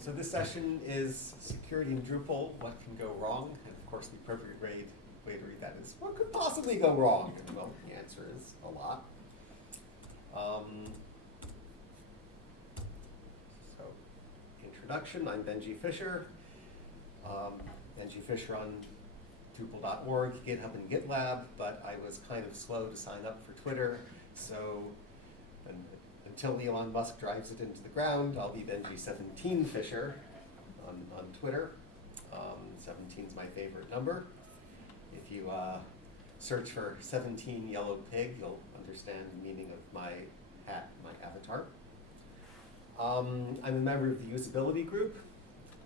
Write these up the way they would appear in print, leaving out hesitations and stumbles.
So this session is security in Drupal, what can go wrong? And of course the appropriate way to read that is, what could possibly go wrong? And well, the answer is a lot. So, introduction, I'm Benji Fisher. Benji Fisher on Drupal.org, GitHub and GitLab, but I was kind of slow to sign up for Twitter, so until Elon Musk drives it into the ground, I'll be Benji17 Fisher on Twitter. 17 is my favorite number. If you search for 17 yellow pig, you'll understand the meaning of my hat, my avatar. I'm a member of the usability group.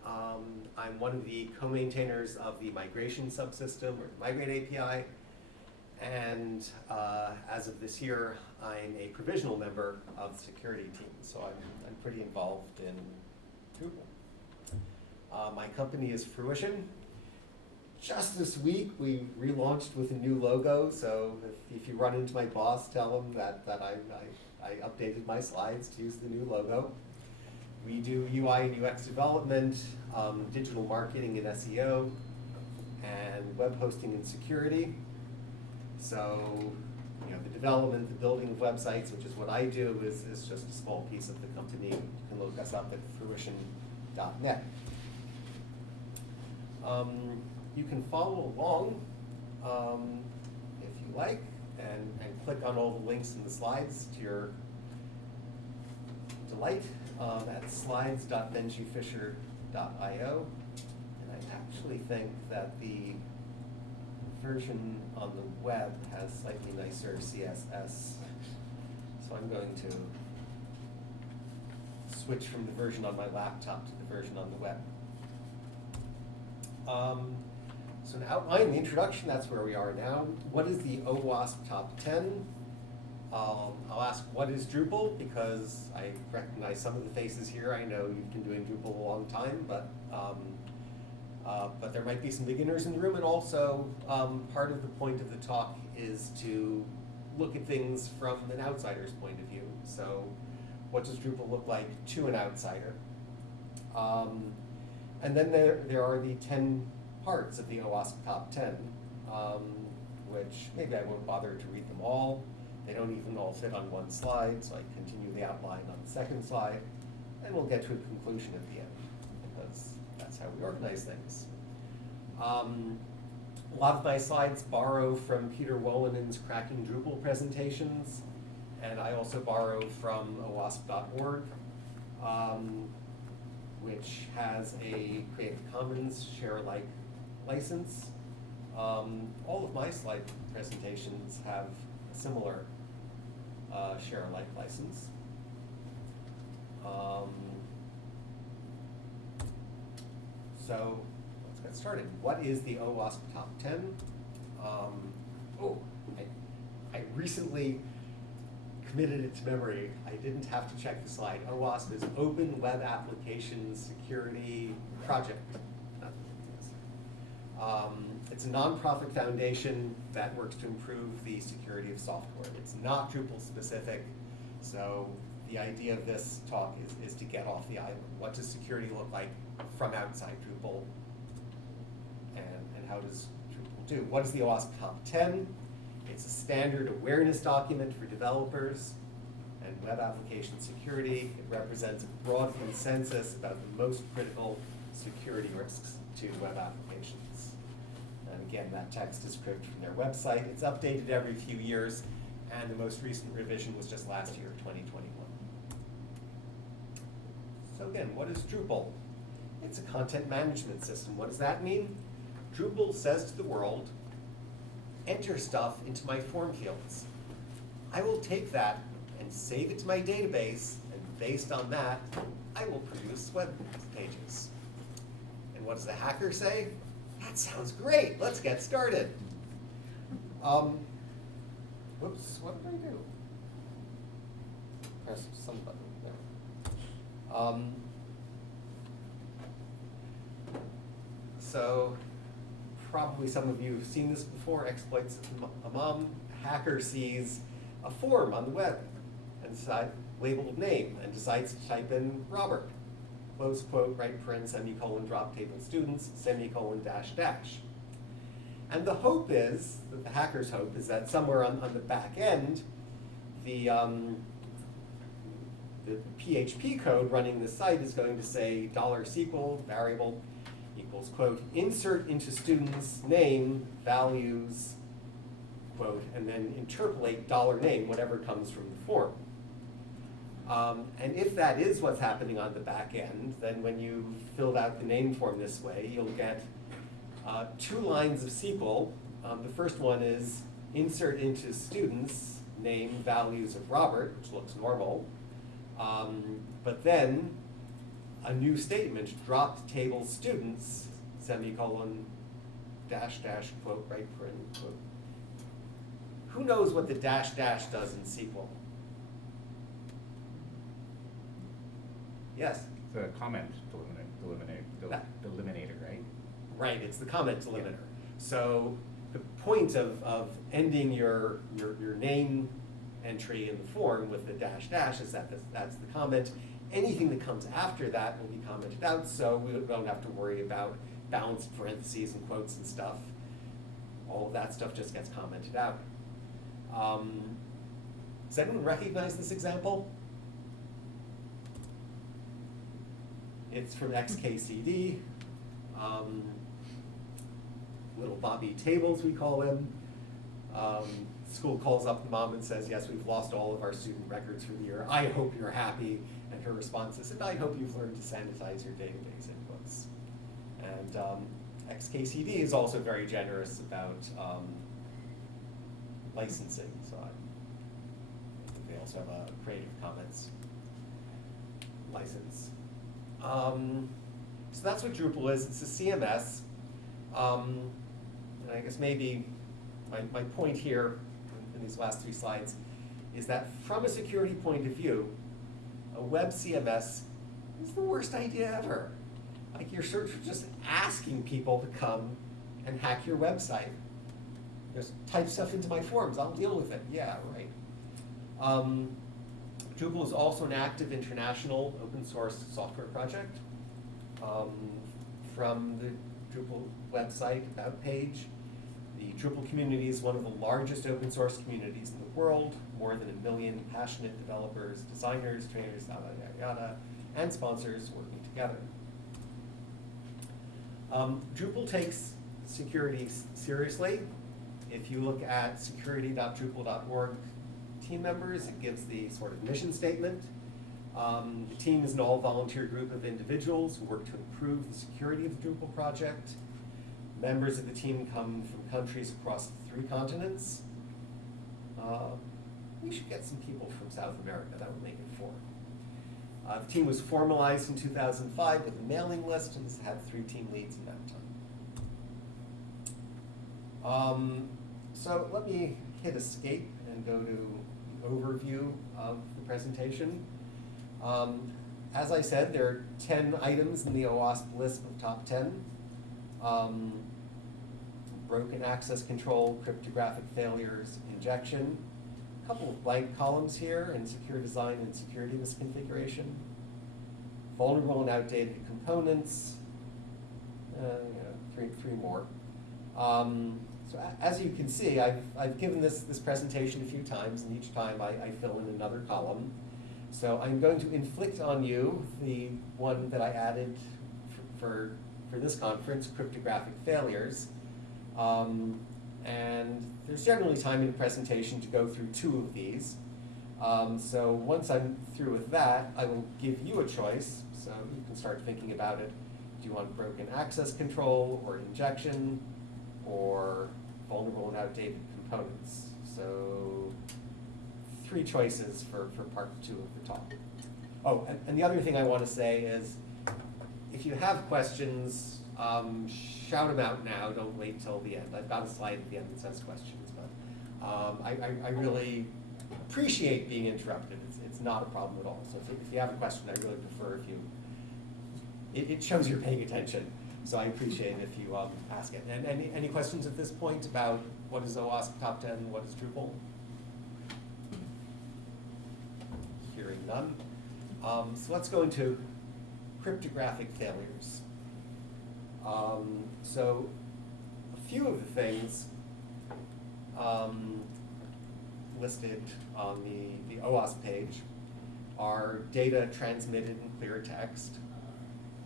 I'm one of the co-maintainers of the migration subsystem, or Migrate API. And as of this year, I'm a provisional member of the security team, so I'm pretty involved in Drupal. My company is Fruition. Just this week, we relaunched with a new logo, so if you run into my boss, tell him that I updated my slides to use the new logo. We do UI and UX development, digital marketing and SEO, and web hosting and security. So, the development, the building of websites, which is what I do, is just a small piece of the company. You can look us up at fruition.net. You can follow along if you like, and click on all the links in the slides to your delight at slides.benjifisher.io. And I actually think that the version on the web has slightly nicer CSS. So I'm going to switch from the version on my laptop to the version on the web. So to outline the introduction, that's where we are now. What is the OWASP Top 10? I'll ask, what is Drupal? Because I recognize some of the faces here. I know you've been doing Drupal a long time, but there might be some beginners in the room, and also part of the point of the talk is to look at things from an outsider's point of view. So what does Drupal look like to an outsider? And then there are the 10 parts of the OWASP Top 10, which maybe I won't bother to read them all. They don't even all fit on one slide, so I continue the outline on the second slide, and we'll get to a conclusion at the end, because that's how we organize things. A lot of my slides borrow from Peter Wollinen's Cracking Drupal presentations, and I also borrow from OWASP.org, which has a Creative Commons share-alike license. All of my slide presentations have a similar share-alike license. So let's get started. What is the OWASP Top 10? I recently committed it to memory. I didn't have to check the slide. OWASP is Open Web Application Security Project. It's a nonprofit foundation that works to improve the security of software. It's not Drupal specific, so the idea of this talk is to get off the island. What does security look like from outside Drupal, and how does Drupal do? What is the OWASP Top 10? It's a standard awareness document for developers and web application security. It represents a broad consensus about the most critical security risks to web applications. And again, that text is cribbed from their website. It's updated every few years, and the most recent revision was just last year, 2021. So again, what is Drupal? It's a content management system. What does that mean? Drupal says to the world, enter stuff into my form fields. I will take that and save it to my database, and based on that, I will produce web pages. And what does the hacker say? That sounds great, let's get started. Whoops, what did I do? Press some button there. So probably some of you have seen this before, exploits a mom. Hacker sees a form on the web and labeled name and decides to type in Robert. close quote, right paren, semicolon, drop table students, semicolon, dash, dash. And the hope is, the hacker's hope, is that somewhere on the back end, the PHP code running the site is going to say $SQL variable equals, quote, insert into student's name values, quote, and then interpolate $name, whatever comes from the form. And if that is what's happening on the back end, then when you filled out the name form this way, you'll get 2 lines of SQL. The first one is insert into students name values of Robert, which looks normal. But then a new statement, drop table students, semicolon, dash, dash, quote, right paren, quote. Who knows what the dash, dash does in SQL? Yes? The comment delimiter, right? Right, it's the comment delimiter. Yeah. So the point of ending your name entry in the form with the dash dash is that that's the comment. Anything that comes after that will be commented out, so we don't have to worry about balanced parentheses and quotes and stuff. All of that stuff just gets commented out. Does anyone recognize this example? It's from XKCD. Little Bobby tables, we call them. School calls up the mom and says, yes, we've lost all of our student records for the year. I hope you're happy. And her response is, and I hope you've learned to sanitize your database inputs. And XKCD is also very generous about licensing. So they also have a Creative Commons license. So that's what Drupal is. It's a CMS. And I guess maybe my point here in these last 3 slides is that from a security point of view, a web CMS is the worst idea ever. Like, you're sort of just asking people to come and hack your website. Just type stuff into my forms, I'll deal with it. Yeah, right. Drupal is also an active international open source software project. From the Drupal website about page, the Drupal community is one of the largest open source communities in the world, more than 1 million passionate developers, designers, trainers, yada, yada, yada, and sponsors working together. Drupal takes security seriously. If you look at security.drupal.org team members, it gives the sort of mission statement. The team is an all-volunteer group of individuals who work to improve the security of the Drupal project. Members of the team come from countries across 3 continents. We should get some people from South America, that would make it 4. The team was formalized in 2005 with a mailing list and has had 3 team leads in that time. So let me hit escape and go to the overview of the presentation. As I said, there are 10 items in the OWASP list of top 10. Broken access control, cryptographic failures, injection. A couple of blank columns here, and secure design and security misconfiguration. Vulnerable and outdated components. 3 more. So as you can see, I've given this presentation a few times, and each time I fill in another column. So I'm going to inflict on you the one that I added for this conference, cryptographic failures. And there's generally time in the presentation to go through 2 of these. So once I'm through with that, I will give you a choice. So you can start thinking about it. Do you want broken access control, or injection, or vulnerable and outdated components? So 3 choices for part 2 of the talk. Oh, and the other thing I want to say is, if you have questions, shout them out now. Don't wait till the end. I've got a slide at the end that says questions, but I really appreciate being interrupted. It's not a problem at all. So if you have a question, I really prefer if you, it shows you're paying attention. So I appreciate it if you ask it. And any questions at this point about what is OWASP Top 10, what is Drupal? Hearing none. So let's go into cryptographic failures. So a few of the things listed on the OWASP page are data transmitted in clear text,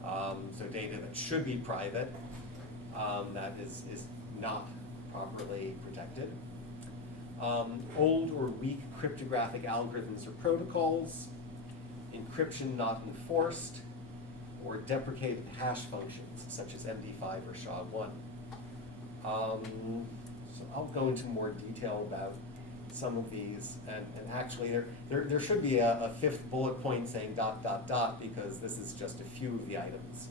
so data that should be private, that is not properly protected. Old or weak cryptographic algorithms or protocols, encryption not enforced, or deprecated hash functions such as MD5 or SHA-1. So I'll go into more detail about some of these, and actually there should be a fifth bullet point saying ... because this is just a few of the items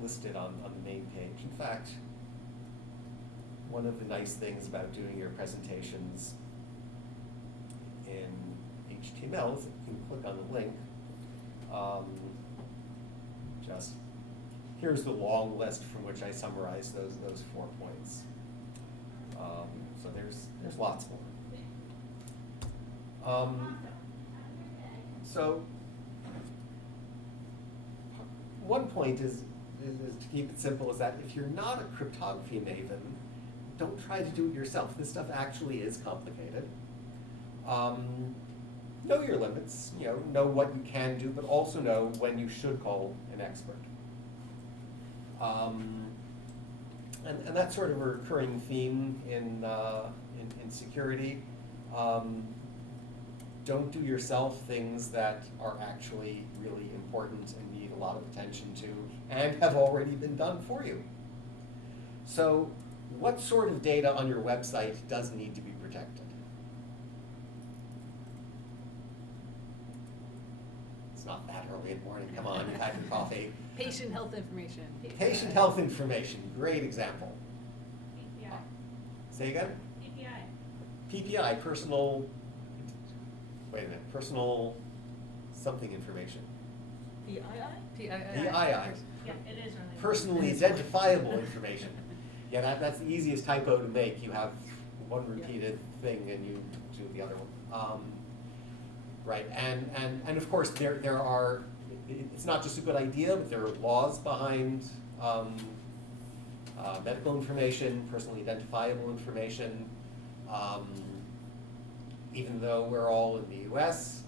listed on the main page. In fact, one of the nice things about doing your presentations in HTML is you can click on the link. Just here's the long list from which I summarize those 4 points. So there's lots more. So one point is to keep it simple, is that if you're not a cryptography maven, don't try to do it yourself. This stuff actually is complicated. Know your limits, know what you can do, but also know when you should call an expert. And that's sort of a recurring theme in security. Don't do yourself things that are actually really important and need a lot of attention to and have already been done for you. So what sort of data on your website does need to be protected? It's not that early in the morning, come on, you've had your coffee. Patient health information. Patient health information, great example. PPI. Say again? PPI. PPI, personal, wait a minute, personal something information. PII? PII. Yeah, it is really. Personally identifiable information. Yeah, that's the easiest typo to make. You have one repeated thing and you do the other one. Right, and of course there are, it's not just a good idea, but there are laws behind medical information, personally identifiable information. Even though we're all in the US,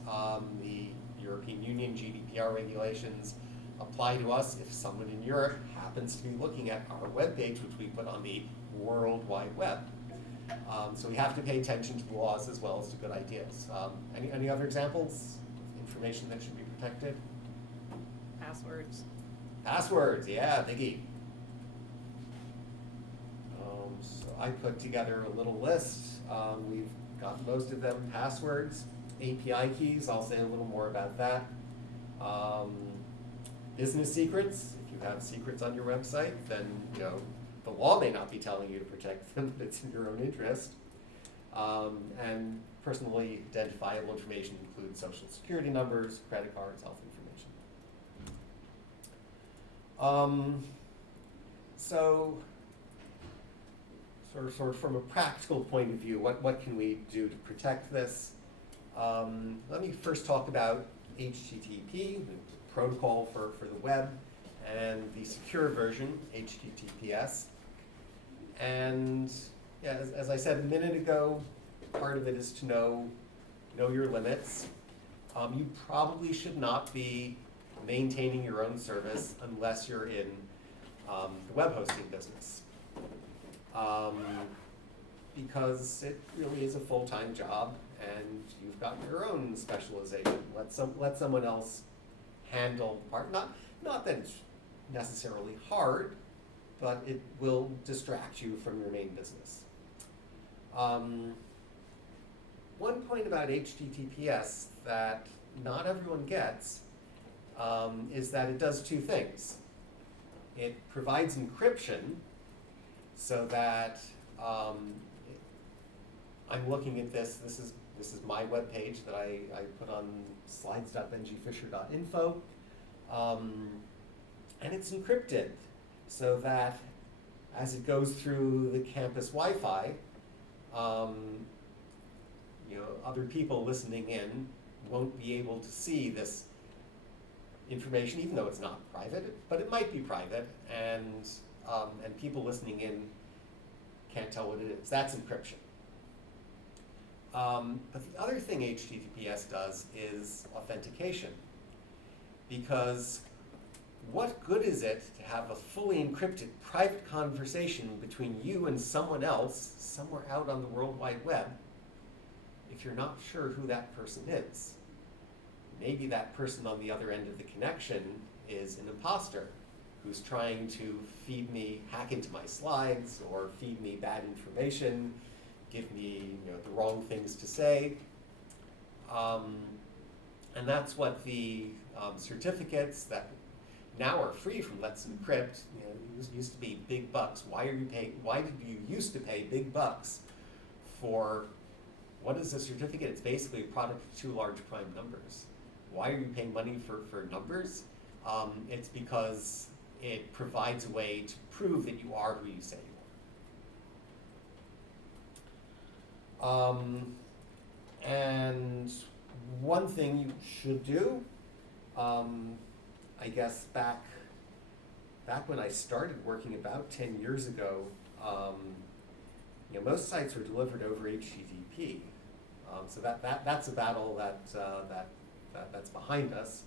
the European Union GDPR regulations apply to us if someone in Europe happens to be looking at our webpage, which we put on the World Wide Web. So we have to pay attention to the laws as well as to good ideas. Any other examples of information that should be protected? Passwords. Passwords, yeah, biggie. So I put together a little list. We've got most of them. Passwords, API keys, I'll say a little more about that. Business secrets, if you have secrets on your website, then the law may not be telling you to protect them, but it's in your own interest. And personally identifiable information includes social security numbers, credit cards, health information. So, sort of from a practical point of view, what can we do to protect this? Let me first talk about HTTP, the protocol for the web, and the secure version, HTTPS. And yeah, as I said a minute ago, part of it is to know your limits. You probably should not be maintaining your own service unless you're in the web hosting business. Because it really is a full-time job and you've got your own specialization. Let someone else handle the part. Not that it's necessarily hard, but it will distract you from your main business. One point about HTTPS that not everyone gets is that it does two things. It provides encryption so that I'm looking at this. This is my web page that I put on slides.benjifisher.info, and it's encrypted so that as it goes through the campus Wi-Fi, other people listening in won't be able to see this information, even though it's not private, but it might be private, and people listening in can't tell what it is. That's encryption. But the other thing HTTPS does is authentication. Because what good is it to have a fully encrypted private conversation between you and someone else somewhere out on the World Wide Web if you're not sure who that person is? Maybe that person on the other end of the connection is an imposter who's trying to hack into my slides, or feed me bad information, give me the wrong things to say. And that's what the certificates that now are free from Let's Encrypt, used to be big bucks. Why did you used to pay big bucks for, what is a certificate? It's basically a product of two large prime numbers. Why are you paying money for numbers? It's because it provides a way to prove that you are who you say you are. And one thing you should do, I guess back when I started working about 10 years ago, most sites were delivered over HTTP. So that's a battle that's behind us.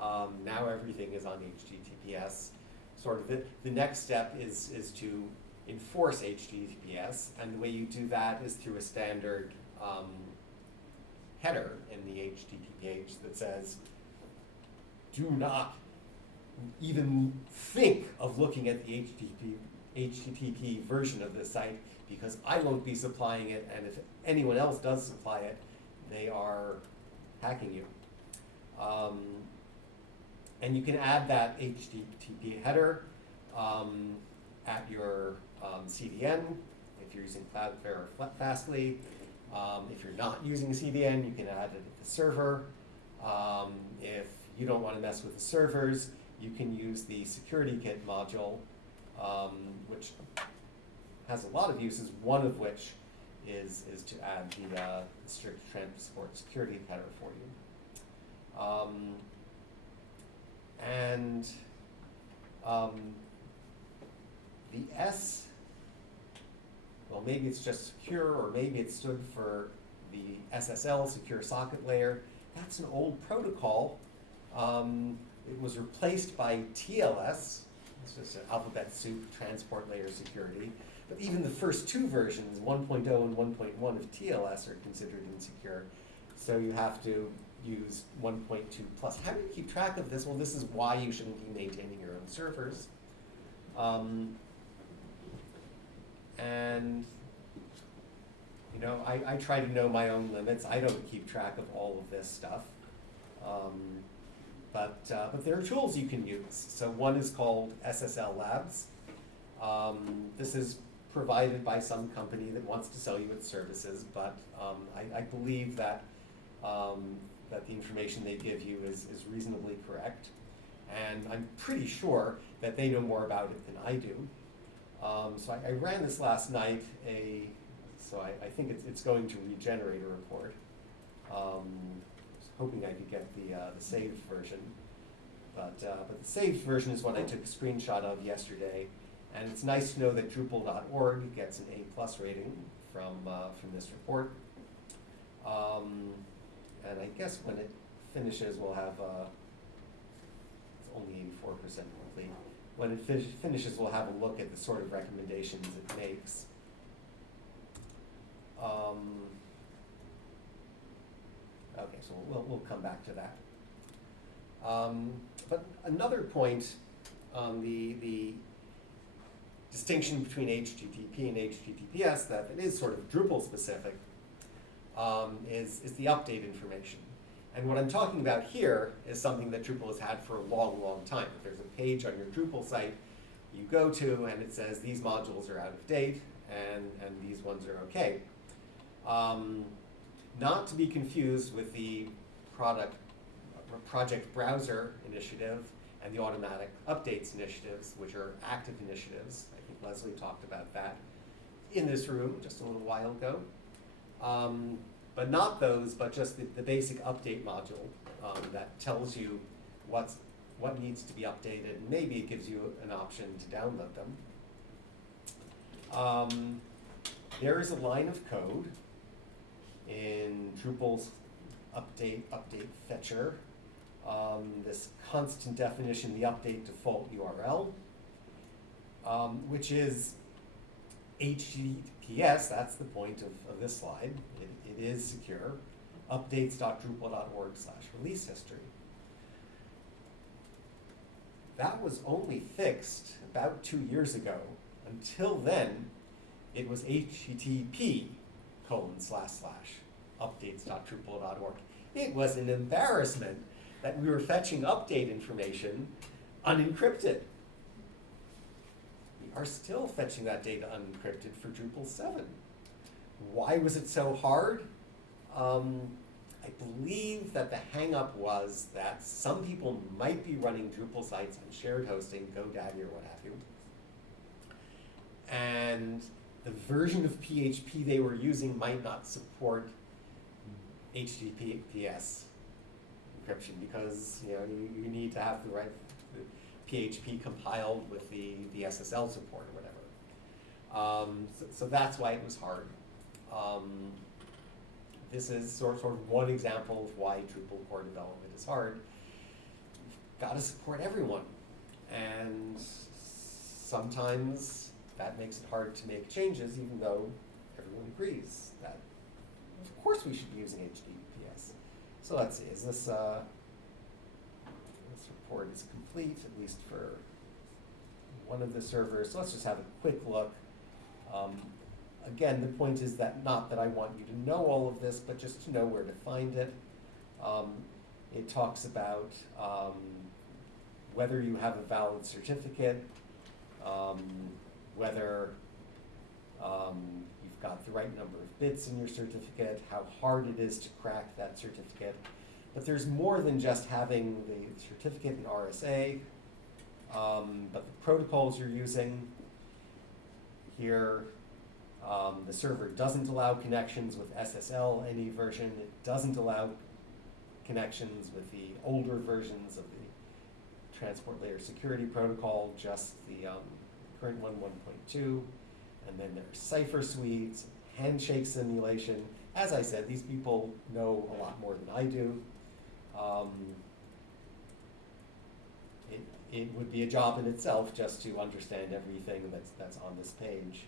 Now everything is on HTTPS. Sort of the next step is to enforce HTTPS, and the way you do that is through a standard header in the HTTP page that says, do not even think of looking at the HTTP version of this site, because I won't be supplying it, and if anyone else does supply it, they are hacking you. And you can add that HTTP header at your CDN if you're using Cloudflare or Fastly. If you're not using CDN, you can add it at the server. If you don't want to mess with the servers, you can use the security kit module, which has a lot of uses, one of which is to add the strict transport security header for you. The S, well, maybe it's just secure, or maybe it stood for the SSL, secure socket layer. That's an old protocol. It was replaced by TLS. It's just an alphabet soup, transport layer security. But even the first two versions, 1.0 and 1.1 of TLS, are considered insecure. So you have to use 1.2 plus. How do you keep track of this? Well, this is why you shouldn't be maintaining your own servers. And I try to know my own limits. I don't keep track of all of this stuff. But there are tools you can use. So one is called SSL Labs. This is provided by some company that wants to sell you its services, but I believe that that the information they give you is reasonably correct. And I'm pretty sure that they know more about it than I do. So I ran this last night, so I think it's going to regenerate a report. I was hoping I could get the saved version. But the saved version is what I took a screenshot of yesterday. And it's nice to know that Drupal.org gets an A+ rating from this report. And I guess when it finishes, we'll have, it's only 84% complete. When it finishes, we'll have a look at the sort of recommendations it makes. Okay, so we'll come back to that. But another point, the distinction between HTTP and HTTPS, that it is sort of Drupal specific, is the update information. And what I'm talking about here is something that Drupal has had for a long, long time. If there's a page on your Drupal site you go to and it says these modules are out of date and these ones are okay. Not to be confused with the project browser initiative and the automatic updates initiatives, which are active initiatives. I think Leslie talked about that in this room just a little while ago. But not those, but just the basic update module that tells you what's what needs to be updated, and maybe it gives you an option to download them. There is a line of code in Drupal's update fetcher, this constant definition, the update default URL, which is HTTPS, that's the point of this slide, it is secure, updates.drupal.org/release history. That was only fixed about 2 years ago. Until then, it was http://updates.drupal.org. It was an embarrassment that we were fetching update information unencrypted. We are still fetching that data unencrypted for Drupal 7. Why was it so hard? I believe that the hang-up was that some people might be running Drupal sites on shared hosting, GoDaddy or what have you, and the version of PHP they were using might not support HTTPS encryption because you need to have the right PHP compiled with the SSL support or whatever. So that's why it was hard. This is sort of one example of why Drupal core development is hard. You've got to support everyone, and sometimes that makes it hard to make changes, even though everyone agrees that, of course, we should be using HTTPS. So let's see, is this report is complete, at least for one of the servers. So let's just have a quick look. Again, the point is that not that I want you to know all of this, but just to know where to find it. It talks about whether you have a valid certificate, whether you've got the right number of bits in your certificate, how hard it is to crack that certificate. But there's more than just having the certificate in RSA, but the protocols you're using here. The server doesn't allow connections with SSL any version. It doesn't allow connections with the older versions of the transport layer security protocol, just the current one, 1.2. And then there's cipher suites, handshake simulation. As I said, these people know a lot more than I do. It would be a job in itself just to understand everything that's on this page.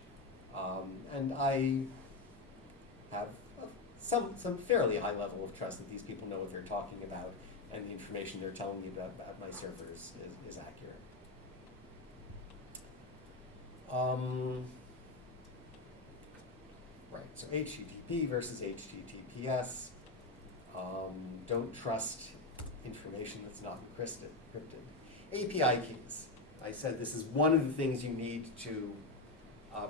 And I have some fairly high level of trust that these people know what they're talking about and the information they're telling me about my servers is accurate. Right, so HTTP versus HTTPS. Don't trust information that's not encrypted. API keys. I said this is one of the things you need to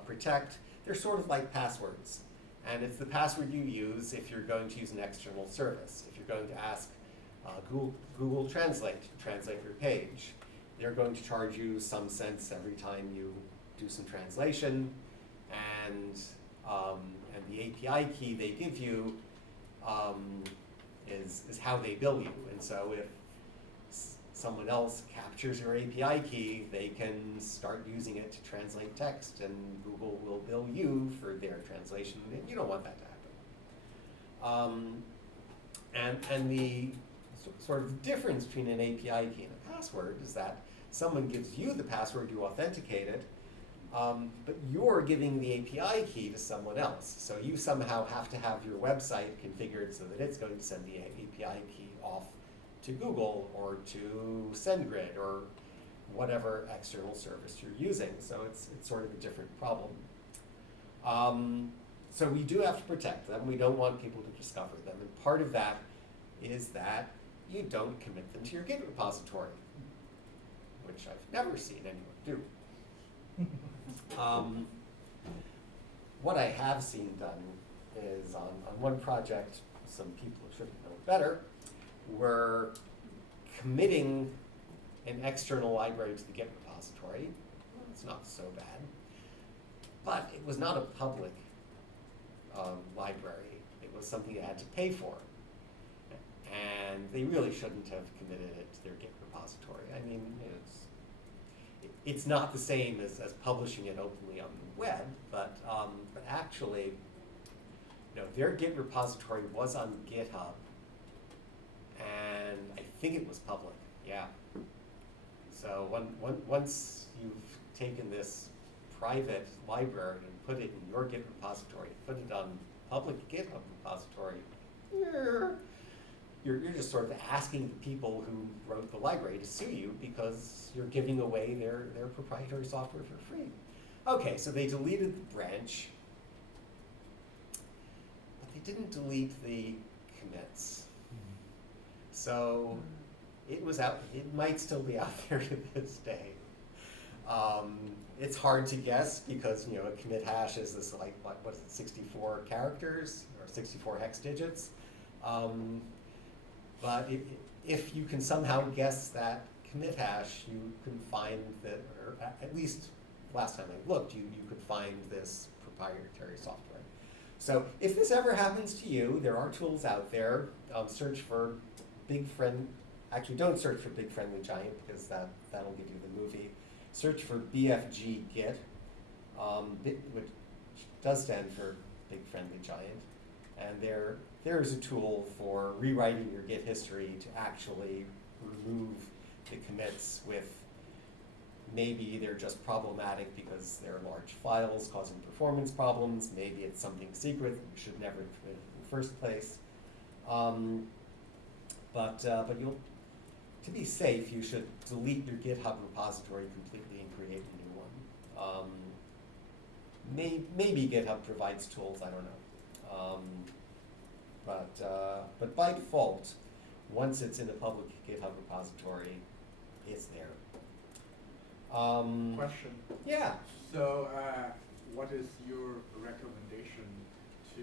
protect. They're sort of like passwords. And it's the password you use if you're going to use an external service. If you're going to ask Google Translate to translate your page, they're going to charge you some cents every time you do some translation. And the API key they give you is how they bill you. And so if someone else captures your API key, they can start using it to translate text, and Google will bill you for their translation, and you don't want that to happen. And the sort of difference between an API key and a password is that someone gives you the password, you authenticate it, but you're giving the API key to someone else. So you somehow have to have your website configured so that it's going to send the API key off to Google or to SendGrid or whatever external service you're using. So it's sort of a different problem. So we do have to protect them. We don't want people to discover them. And part of that is that you don't commit them to your Git repository, which I've never seen anyone do. What I have seen done is on one project, some people should know better, we're committing an external library to the Git repository. It's not so bad. But it was not a public library. It was something you had to pay for. and they really shouldn't have committed it to their Git repository. I mean, it's not the same as publishing it openly on the web, but actually, their Git repository was on GitHub, and I think it was public, yeah. So once you've taken this private library and put it in your Git repository, put it on public GitHub repository, you're just sort of asking the people who wrote the library to sue you because you're giving away their proprietary software for free. Okay, so they deleted the branch, but they didn't delete the commits. So it was out, it might still be out there to this day. It's hard to guess because a commit hash is this like, what is it, 64 characters or 64 hex digits. But if you can somehow guess that commit hash, you can find that, or at least last time I looked, you could find this proprietary software. So if this ever happens to you, there are tools out there. Search for actually don't search for Big Friendly Giant because that'll give you the movie. Search for BFG Git, which does stand for Big Friendly Giant. And there's a tool for rewriting your Git history to actually remove the commits with maybe they're just problematic because they're large files causing performance problems. Maybe it's something secret that you should never have committed in the first place. But to be safe, you should delete your GitHub repository completely and create a new one. Maybe GitHub provides tools, I don't know. But by default, once it's in a public GitHub repository, it's there. Question. Yeah. So, what is your recommendation to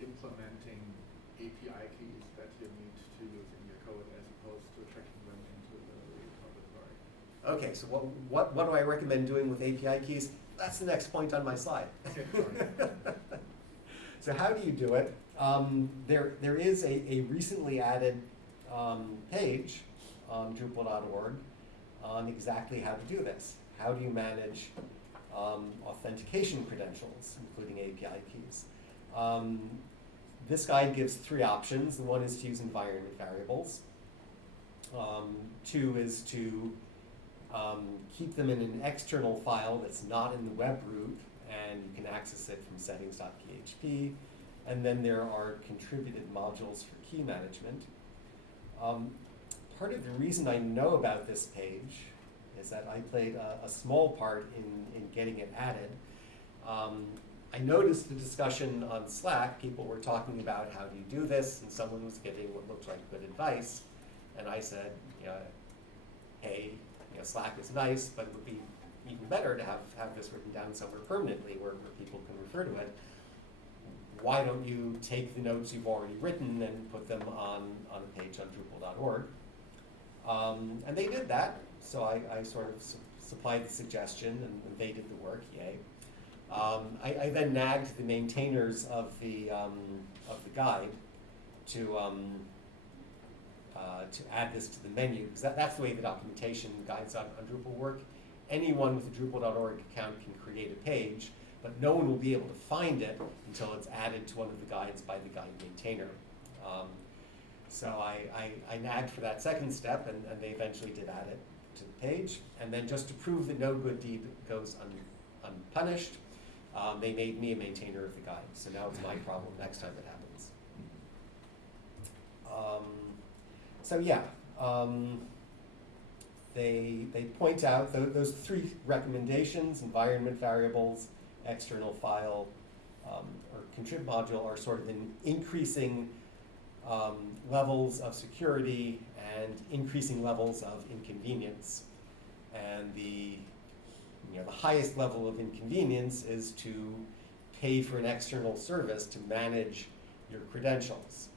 implementing API keys that you need to use in your code as opposed to checking them into the repository? Okay, so what do I recommend doing with API keys? That's the next point on my slide. Okay, sorry. So how do you do it? There is a recently added page on Drupal.org on exactly how to do this. How do you manage authentication credentials, including API keys? This guide gives 3 options. One is to use environment variables. 2 is to keep them in an external file that's not in the web root, and you can access it from settings.php. And then there are contributed modules for key management. Part of the reason I know about this page is that I played a small part in getting it added. I noticed the discussion on Slack. People were talking about how do you do this, and someone was giving what looked like good advice. And I said, hey, Slack is nice, but it would be even better to have this written down somewhere permanently where people can refer to it. Why don't you take the notes you've already written and put them on a page on Drupal.org? And they did that, so I sort of supplied the suggestion, and they did the work, yay. I then nagged the maintainers of the guide to add this to the menu, because that's the way the documentation guides on Drupal work. Anyone with a Drupal.org account can create a page, but no one will be able to find it until it's added to one of the guides by the guide maintainer. So I nagged for that second step, and they eventually did add it to the page. And then just to prove that no good deed goes unpunished, they made me a maintainer of the guide. So now it's my problem next time it happens. So yeah, they point out those 3 recommendations: environment variables, external file, or contrib module, are sort of in increasing levels of security and increasing levels of inconvenience. And the highest level of inconvenience is to pay for an external service to manage your credentials.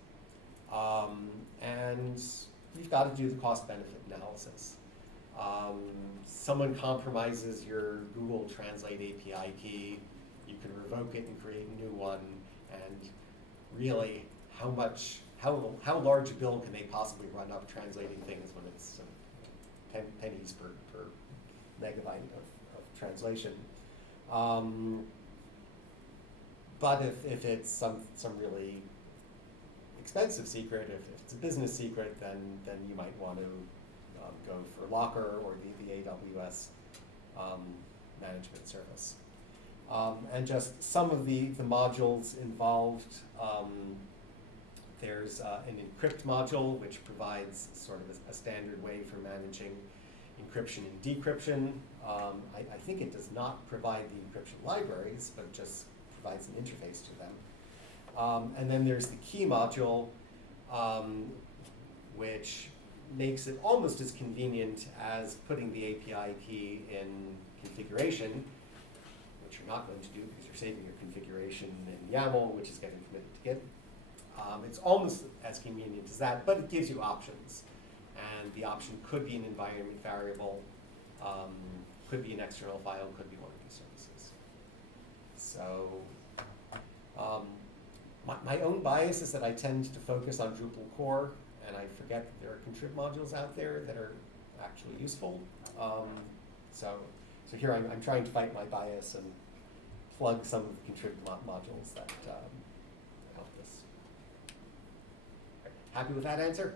And you've got to do the cost-benefit analysis. Someone compromises your Google Translate API key, you can revoke it and create a new one. And really, how how large a bill can they possibly run up translating things when it's pennies per megabyte of translation? But if it's some really expensive secret, if it's a business secret, then you might want to go for Locker or the AWS management service. And just some of the modules involved, there's an encrypt module, which provides sort of a standard way for managing encryption and decryption. I think it does not provide the encryption libraries, but just provides an interface to them. And then there's the key module, which makes it almost as convenient as putting the API key in configuration, which you're not going to do because you're saving your configuration in YAML, which is getting committed to Git. It's almost as convenient as that, but it gives you options. And the option could be an environment variable, could be an external file, could be one of these services. So my own bias is that I tend to focus on Drupal core, and I forget that there are contrib modules out there that are actually useful. So here I'm trying to fight my bias and plug some of the contrib modules that help us. Happy with that answer?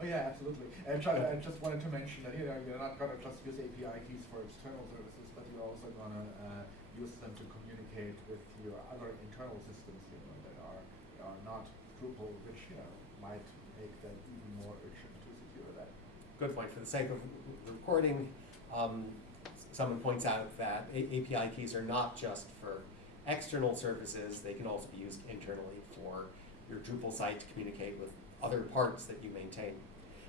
Oh yeah, absolutely. And I just wanted to mention that you're not going to just use API keys for external services, but you're also going to use them to communicate with your other internal systems, that are not Drupal, which might make that even more urgent to secure that. Good point. For the sake of recording, someone points out that API keys are not just for external services. They can also be used internally for your Drupal site to communicate with other parts that you maintain.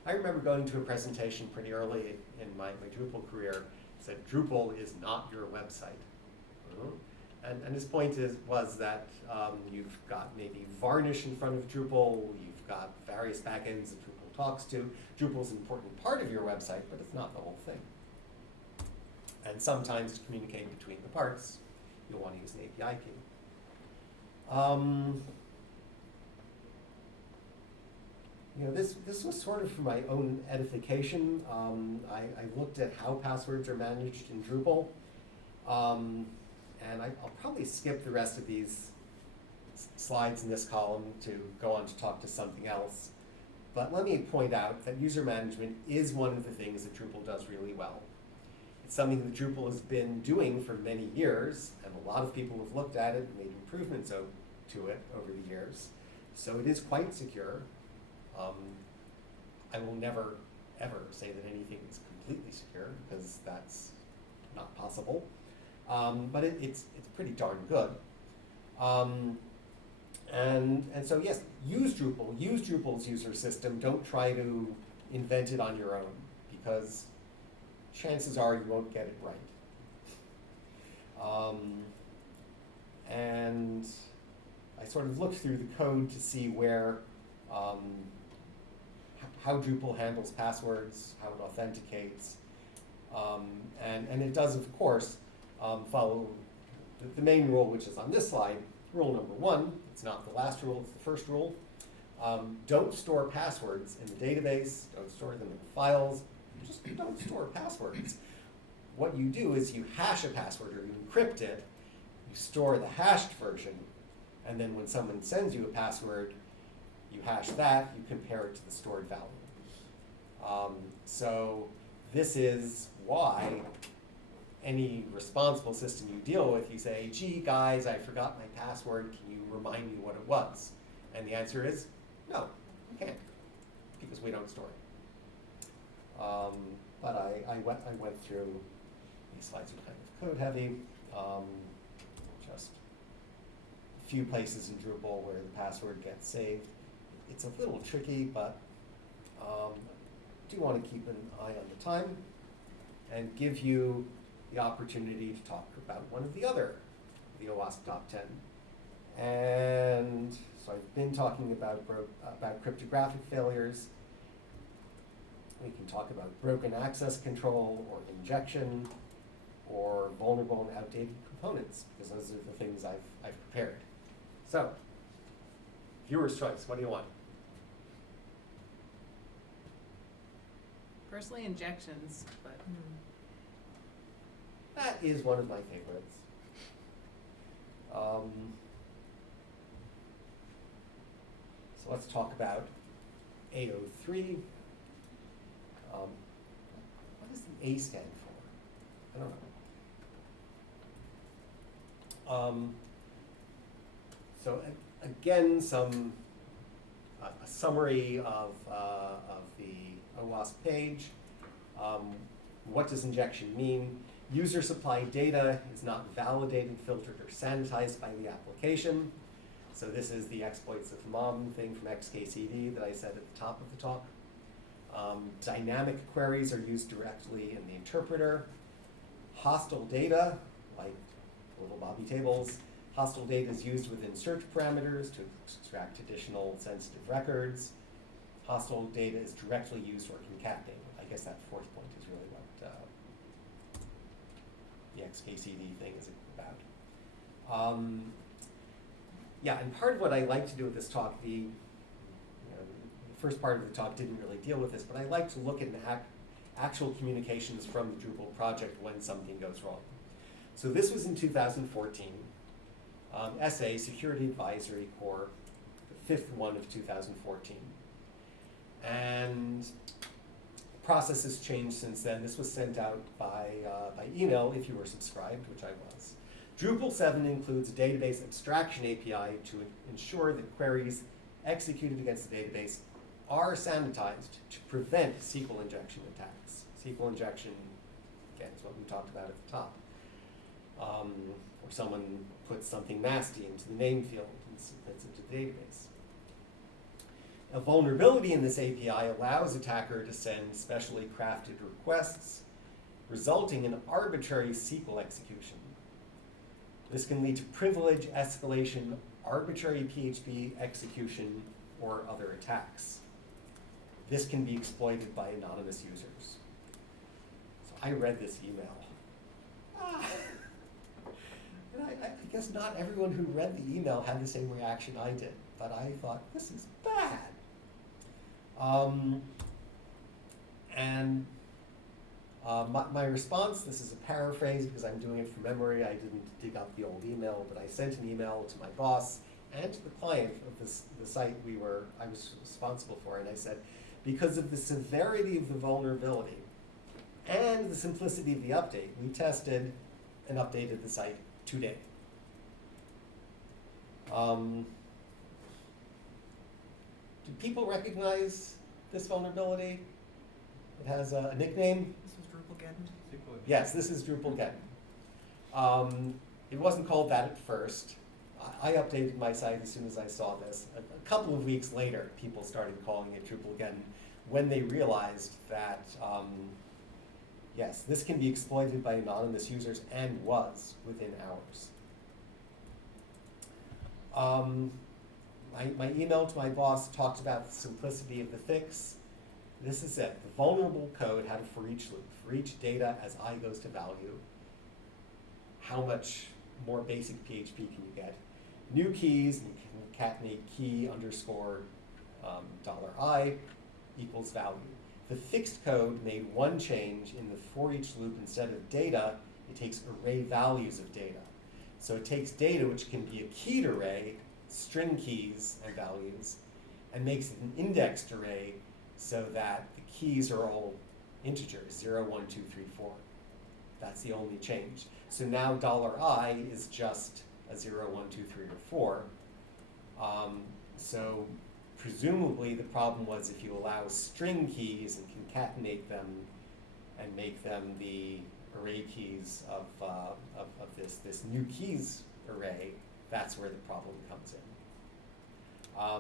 I remember going to a presentation pretty early in my Drupal career that said Drupal is not your website. And his point was that you've got maybe Varnish in front of Drupal, you've got various backends that Drupal talks to. Drupal's an important part of your website, but it's not the whole thing. And sometimes to communicate between the parts, you'll want to use an API key. This was sort of for my own edification. I looked at how passwords are managed in Drupal. And I'll probably skip the rest of these slides in this column to go on to talk to something else. But let me point out that user management is one of the things that Drupal does really well. It's something that Drupal has been doing for many years, and a lot of people have looked at it and made improvements to it over the years. So it is quite secure. I will never, ever say that anything is completely secure, because that's not possible. But it's pretty darn good. And so yes, use Drupal, use Drupal's user system. Don't try to invent it on your own, because chances are you won't get it right. And I sort of looked through the code to see where, how Drupal handles passwords, how it authenticates, and it does, of course, follow the main rule, which is on this slide. Rule number 1, it's not the last rule, it's the first rule. Don't store passwords in the database, don't store them in the files, just don't store passwords. What you do is you hash a password, or you encrypt it, you store the hashed version, and then when someone sends you a password, you hash that, you compare it to the stored value. So this is why any responsible system you deal with, you say, gee guys, I forgot my password, can you remind me what it was? And the answer is, no, you can't, because we don't store it. But I went through, these slides are kind of code heavy, just a few places in Drupal where the password gets saved. It's a little tricky, but do want to keep an eye on the time and give you the opportunity to talk about one of the other, the OWASP top 10. And so I've been talking about cryptographic failures. We can talk about broken access control, or injection, or vulnerable and outdated components, because those are the things I've prepared. So, Viewer's choice, what do you want? Personally, injections, but That is one of my favorites. So let's talk about A03. What does the A stand for? I don't know. So again, a summary of the OWASP page. What does injection mean? User supplied data is not validated, filtered, or sanitized by the application. So this is the exploits of mom thing from XKCD that I said at the top of the talk. Dynamic queries are used directly in the interpreter. Hostile data, like little Bobby tables, hostile data is used within search parameters to extract additional sensitive records. Hostile data is directly used or concatenated. I guess that fourth point is really what the XKCD thing is about. Yeah, and part of what I like to do with this talk, the first part of the talk didn't really deal with this, but I like to look at actual communications from the Drupal project when something goes wrong. So this was in 2014. SA, Security Advisory Core, the fifth one of 2014. And the process has changed since then. This was sent out by email if you were subscribed, which I was. Drupal 7 includes a database abstraction API to ensure that queries executed against the database are sanitized to prevent SQL injection attacks. SQL injection, again, is what we talked about at the top. Or someone puts something nasty into the name field and submits it to the database. A vulnerability in this API allows attacker to send specially crafted requests, resulting in arbitrary SQL execution. This can lead to privilege escalation, arbitrary PHP execution, or other attacks. This can be exploited by anonymous users. So I read this email. And I guess not everyone who read the email had the same reaction I did, but I thought, this is bad. My response, this is a paraphrase because I'm doing it from memory, I didn't dig up the old email, but I sent an email to my boss and to the client of the site I was responsible for, and I said, because of the severity of the vulnerability and the simplicity of the update, we tested and updated the site today. Do people recognize this vulnerability? It has a nickname. This was Drupal-geddon. Yes, this is Drupal-geddon. It wasn't called that at first. I updated my site as soon as I saw this. A couple of weeks later, people started calling it Drupal-geddon when they realized that, yes, this can be exploited by anonymous users and was within hours. My email to my boss talked about the simplicity of the fix. This is it. The vulnerable code had a for each loop. For each data as I goes to value, how much more basic PHP can you get? New keys, and concatenate key underscore $I equals value. The fixed code made one change in the for each loop. Instead of data, it takes array values of data. So it takes data, which can be a keyed array, string keys and values, and makes it an indexed array so that the keys are all integers, 0, 1, 2, 3, 4. That's the only change. So now $I is just a 0, 1, 2, 3, or 4. So presumably the problem was if you allow string keys and concatenate them and make them the array keys of this new keys array, that's where the problem comes in.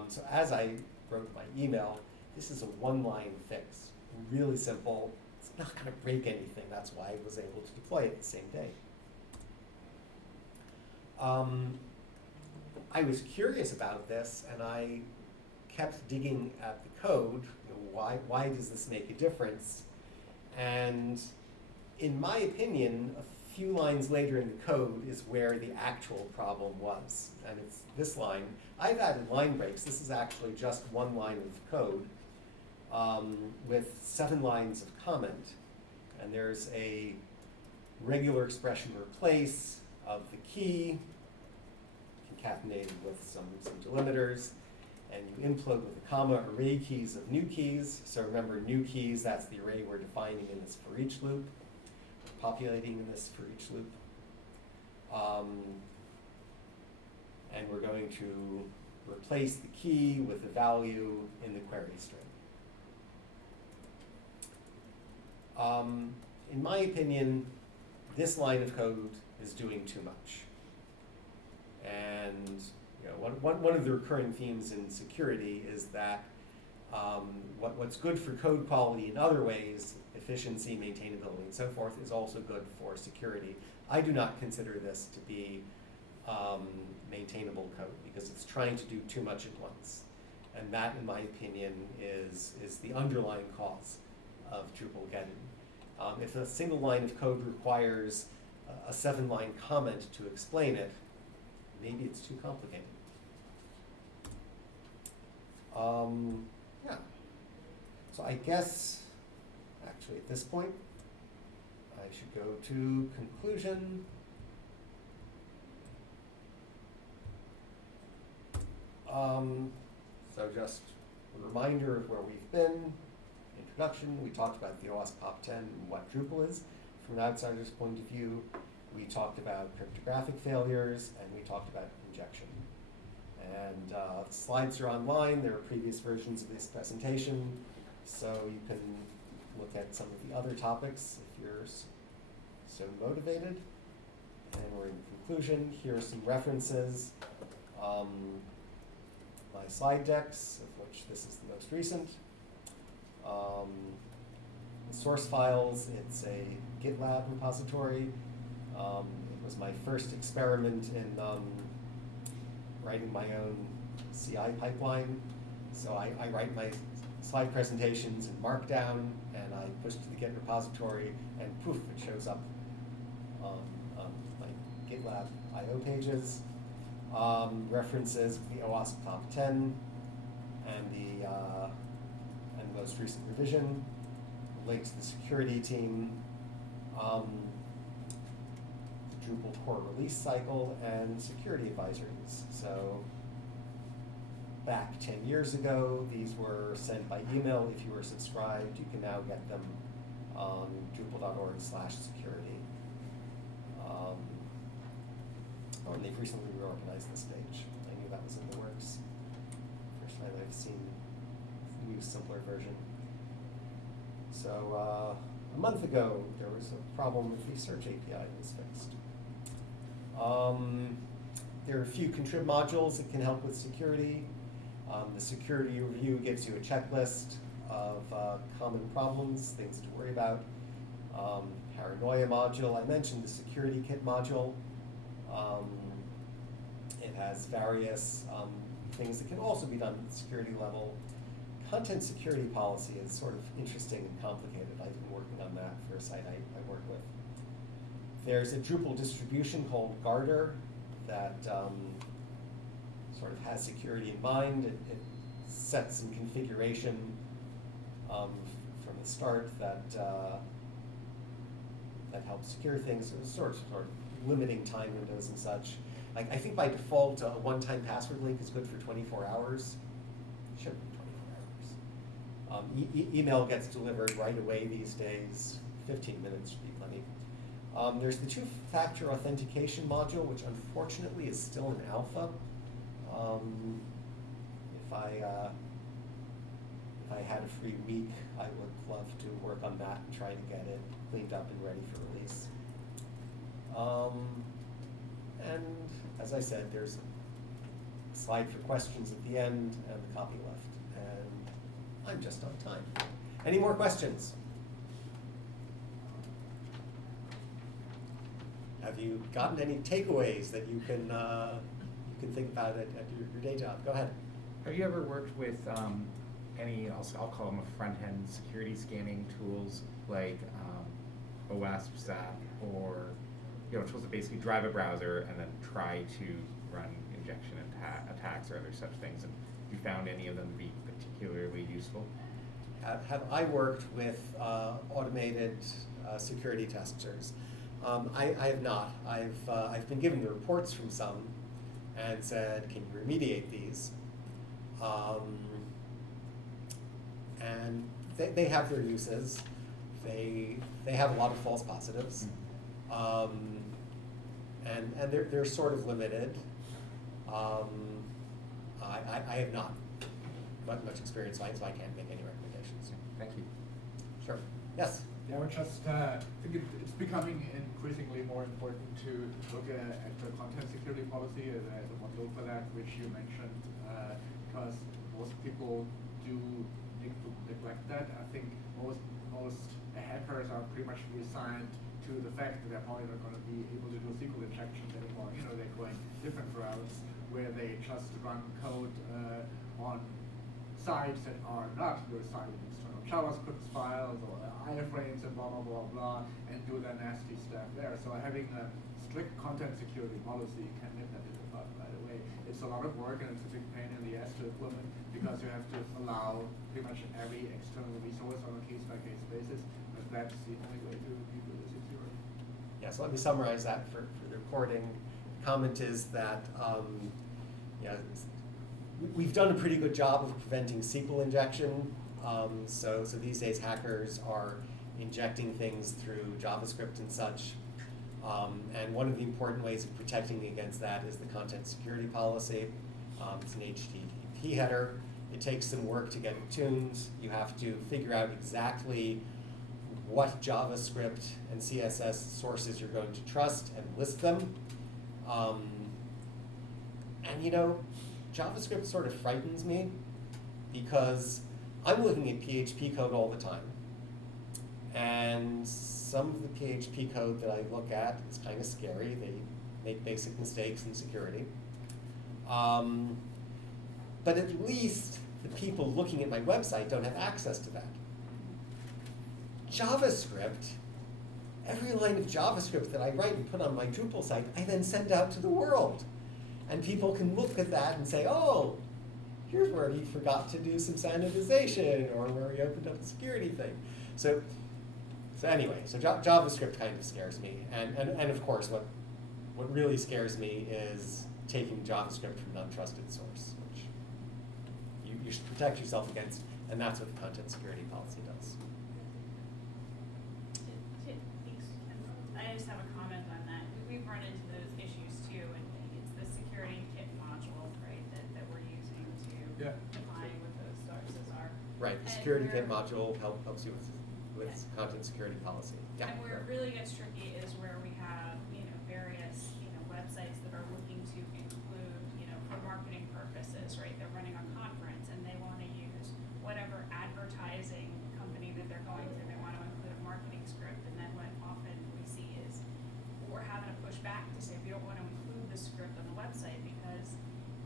So as I wrote my email, this is a one-line fix, really simple. It's not going to break anything. That's why I was able to deploy it the same day. I was curious about this, and I kept digging at the code. Why does this make a difference? And in my opinion, a few lines later in the code is where the actual problem was. And it's this line. I've added line breaks. This is actually just one line of code with 7 lines of comment. And there's a regular expression replace of the key, concatenated with some delimiters, and you implode with a comma array keys of new keys. So remember, new keys, that's the array we're defining in this for each loop, populating in this for each loop. And we're going to replace the key with the value in the query string. In my opinion, this line of code is doing too much. And one of the recurring themes in security is that what's good for code quality in other ways, efficiency, maintainability, and so forth, is also good for security. I do not consider this to be maintainable code because it's trying to do too much at once. And that, in my opinion, is the underlying cause of Drupal getting. If a single line of code requires a 7-line comment to explain it, maybe it's too complicated. Yeah. So I guess, actually at this point, I should go to conclusion. So just a reminder of where we've been. Introduction, we talked about the OWASP Top 10 and what Drupal is. From an outsider's point of view, we talked about cryptographic failures, and we talked about injection. And the slides are online. There are previous versions of this presentation, so you can look at some of the other topics if you're so motivated. And we're in conclusion. Here are some references. My slide decks, of which this is the most recent. The source files, it's a GitLab repository. It was my first experiment in writing my own CI pipeline. So I write my slide presentations in Markdown, and I push to the Git repository, and poof, it shows up on my GitLab IO pages. References the OWASP Top 10 and the most recent revision, link to the security team, the Drupal core release cycle, and security advisories. So back 10 years ago, these were sent by email. If you were subscribed, you can now get them on drupal.org/security. And they've recently reorganized this page. I knew that was in the works. First time I've seen the new, simpler version. So a month ago, there was a problem with the search API that was fixed. There are a few contrib modules that can help with security. The security review gives you a checklist of common problems, things to worry about. Paranoia module, I mentioned the security kit module. It has various things that can also be done at the security level. Content security policy is sort of interesting and complicated. I've been working on that for a site I work with. There's a Drupal distribution called Garter that sort of has security in mind. It sets some configuration from the start that helps secure things. So sort of limiting time windows and such. I think by default, a one-time password link is good for 24 hours. Should be 24 hours. Email gets delivered right away these days. 15 minutes should be plenty. There's the two-factor authentication module, which unfortunately is still in alpha. If I had a free week, I would love to work on that and try to get it cleaned up and ready for release. And as I said, there's a slide for questions at the end and the copy left. And I'm just on time. Any more questions? Have you gotten any takeaways that you can think about at your day job? Go ahead. Have you ever worked with any, I'll call them a front-end security scanning tools like OWASP SAP or tools that basically drive a browser and then try to run injection attacks or other such things. And have you found any of them to be particularly useful? Have I worked with automated security testers? I have not. I've been given the reports from some and said, can you remediate these? And they have their uses. They have a lot of false positives. And they're sort of limited. I have not much experience, so I can't make any recommendations. Thank you. Sure. Yes? Yeah, I think it's becoming increasingly more important to look at the content security policy as a module for that, which you mentioned, because most people do neglect that. I think most hackers are pretty much resigned to the fact that they're probably not going to be able to do SQL injections anymore. They're going different routes where they just run code on sites that are not your site in external JavaScript files or iframes and blah, blah, blah, blah, and do their nasty stuff there. So having a strict content security policy can nip that in the bud, by the way. It's a lot of work and it's a big pain in the ass to implement because you have to allow pretty much every external resource on a case-by-case basis, but that's the only way to be really secure. Yeah, so let me summarize that for the recording. Comment is that we've done a pretty good job of preventing SQL injection. So these days hackers are injecting things through JavaScript and such. And one of the important ways of protecting against that is the content security policy. It's an HTTP header. It takes some work to get it tuned. You have to figure out exactly what JavaScript and CSS sources you're going to trust and list them. JavaScript sort of frightens me because I'm looking at PHP code all the time. And some of the PHP code that I look at is kind of scary. They make basic mistakes in security. But at least the people looking at my website don't have access to that. JavaScript, every line of JavaScript that I write and put on my Drupal site, I then send out to the world. And people can look at that and say, oh, here's where he forgot to do some sanitization or where he opened up a security thing. So anyway, JavaScript kind of scares me. And of course, what really scares me is taking JavaScript from an untrusted source, which you should protect yourself against, and that's what the content security policy does. I just have a comment on that. We've run into those issues too, and it's the security kit module, right, that we're using to define what those sources are. Right, the security kit module helps you with content security policy. Yeah. And where it really gets tricky is where we have, various, websites that are looking to include, for marketing purposes, right? They're running a conference and they want to use whatever advertising company that they're going through. They want to include a marketing script, and then what often we see is we're having to push back to say we don't want to include the script on the website because,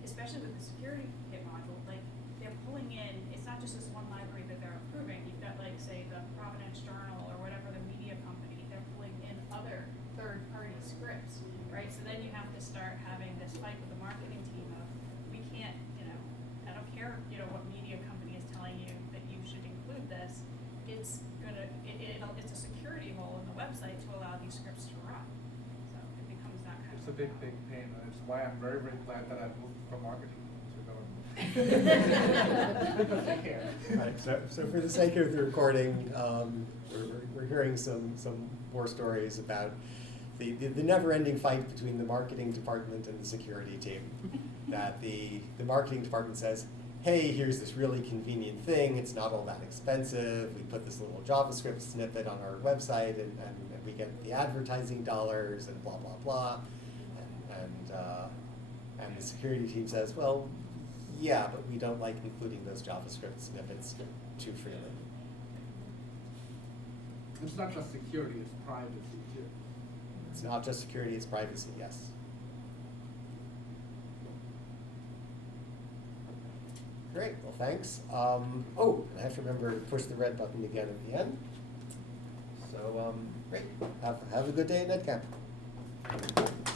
especially with the security kit module, like they're pulling in, it's not just this one library that they're approving. You've got like, say, the Providence Journal or whatever the media company, they're pulling in other third-party scripts, right? So then you have to start having this fight with the marketing team of, we can't, I don't care, what media company is telling you that you should include this. It's it's a security hole in the website to allow these scripts to run. So it becomes that kind It's of a big pain, and it's why I'm very, very glad that I moved from marketing to government. Because they care. Right, so for the sake of the recording, we're hearing some more stories about the never-ending fight between the marketing department and the security team. That the marketing department says, hey, here's this really convenient thing, it's not all that expensive, we put this little JavaScript snippet on our website and we get the advertising dollars and blah, blah, blah. And the security team says, well, yeah, but we don't like including those JavaScript snippets too freely. It's not just security, it's privacy too. It's not just security, it's privacy, yes. Great, well, thanks. Oh, I have to remember to push the red button again at the end. So, great. Have a good day at NetCamp. Bye.